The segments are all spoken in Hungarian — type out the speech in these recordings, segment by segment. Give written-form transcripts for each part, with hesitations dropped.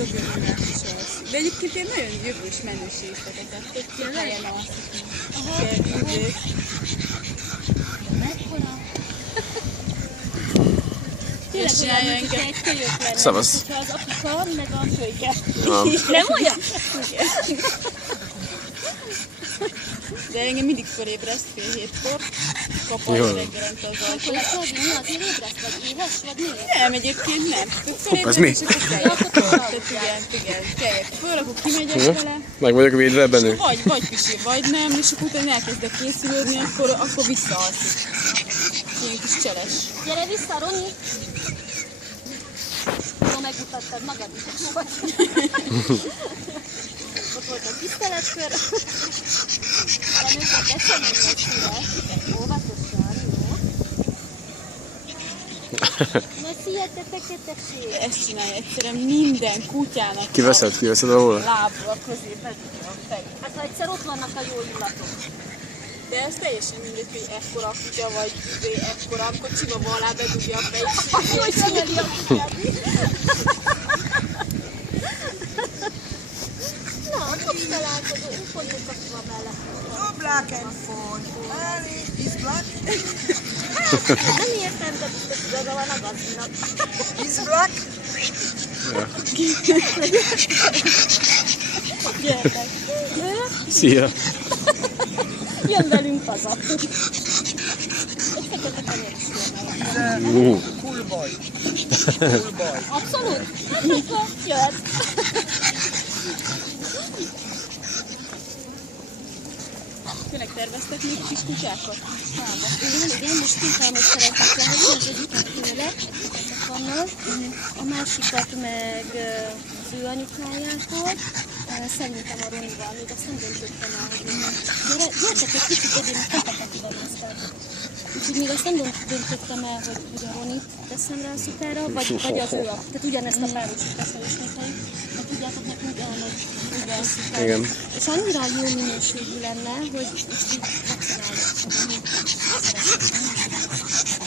több jövőnek is az. De egyébként én nagyon jövős menőségeket tettek. Tényleg? Helyen alszik. Tényleg olyan, mint egy kölyök lenne. Szavasz. Hogyha az apika, meg a kölyke. Nem olyan? De engem mindig fölébreszt 6:30-kor. Kapal reggelente az ajtó. Akkor lesz az, mi azért ébreszt, vagy éhes, vagy miért? Nem, egyébként nem. Az mi? Igen, keljek föl, akkor kimegyek vele. Meg vagyok védve Benő. Vagy pisi, vagy nem, és akkor utána elkezdek készülődni, akkor visszaalszik. Ilyen kis cseles. Gyere vissza, Roni! Jó, megmutattad magad is, hogy vagy. Ott volt a tiszteletkör. Benőket teszem egy szíve. Óvatosan, jó? Na szietetek. Ezt csinálja egyszerűen minden kutyának. Kiveszed alól? Lábra közé bedugja a fejét. Hát ha egyszer ott vannak a jó illatok. De ez teljesen mindegy, hogy ekkora kutya vagy ekkora kocsiba van alá bedugja a fejét. Hogy szemeli a kutyát? Na, hogy találkozunk, fogjuk kapcsolva mellett. No black and phone. Ali is black. Nem értem, de biztos igaza van a gazdinak. Is black. Gyertek. Szia! Jön velünk haza. Egy fekete kenyér is jön vele. Cool boy. Cool boy. Abszolút? Hát akkor jöhet. Tényleg terveztek még kis kutyákat? Igen, most két álmot szeretnék lehozni, az egyiket tőle, Annal, a másikat meg az ő anyukájától. Szerintem a Ronival, még azt nem döntöttem el, hogy gyertek egy kicsit eddig a keteket idehoztam. Úgyhogy még azt nem döntöttem el, hogy a Ronit teszem rá a szukára, vagy az ő, tehát ugyanezt a párosítást ismételjük. Mert tudjátok, nekünk elmegy ugye a szukára. Igen. És annyira jó minőségű lenne, hogy most így vacsorálok.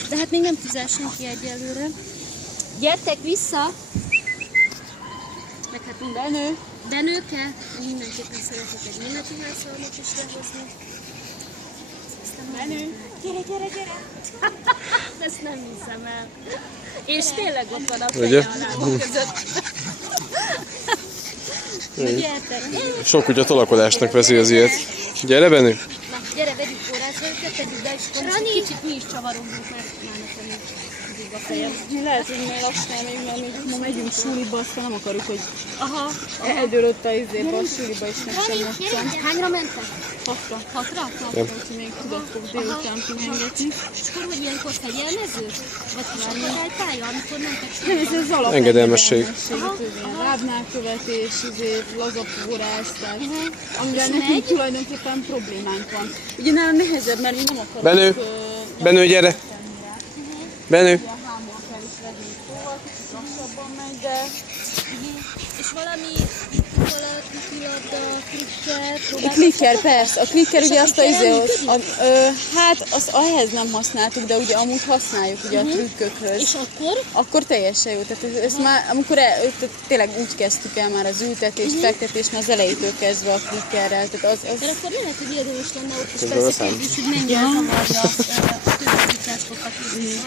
De hát még nem tüzel senki egyelőre. Gyertek vissza! Meg hát minden Benőke, mindenképpen szeretnék egy milletiházszalmat is lehozni. Menő! Gyere! Ezt nem hiszem el. És tényleg ott van a Ugye? feje a lábok között. Gyertek! Sok kutya tolakodásnak veszi az ilyet. Gyere Benő! Na, gyere, vegyük forrásra őket, tegyük be, és akkor kicsit mi is csavarogunk, mert már nekem így a fejem. Mi lehet, hogy még lassan még, mert ma megyünk suliba, aztán nem akarjuk, hogy Aha. eldőlött a izéba, a suliba is meg sem Rani, moccan. hányra mentek? 6-ra. 6-ra? Úgyhogy még tudatok délután kimengetni. És akkor hogy ilyenkor fegyelmező? Vagy kis akadálypálya, amikor mentek Nem, ez az alap Engedelmesség. lábnál követés, lazapórás, tehát amivel nekünk tulajdonképpen problémánk van. Ugye nálam nehezebb, mert mi nem akarunk... Benő! Benő, gyere! Benő! A hámon kell is vegyünk szóval, kicsit lassabban megy, de... És valami klikker, A klikker, persze. A klikker ugye azt az hát azt ehhez nem használtuk, de ugye amúgy használjuk ugye a trükkökhöz. és akkor? Akkor teljesen jó. Tehát ezt már, amikor tehát tényleg úgy kezdtük el már az ültetést, fektetést, már az elejétől kezdve a klikkerrel. Tehát az... Mert akkor lehet, hogy érdemes lenne ott is Közben persze veszem. kérdés, hogy mennyire zavarja a többi kutyásokat.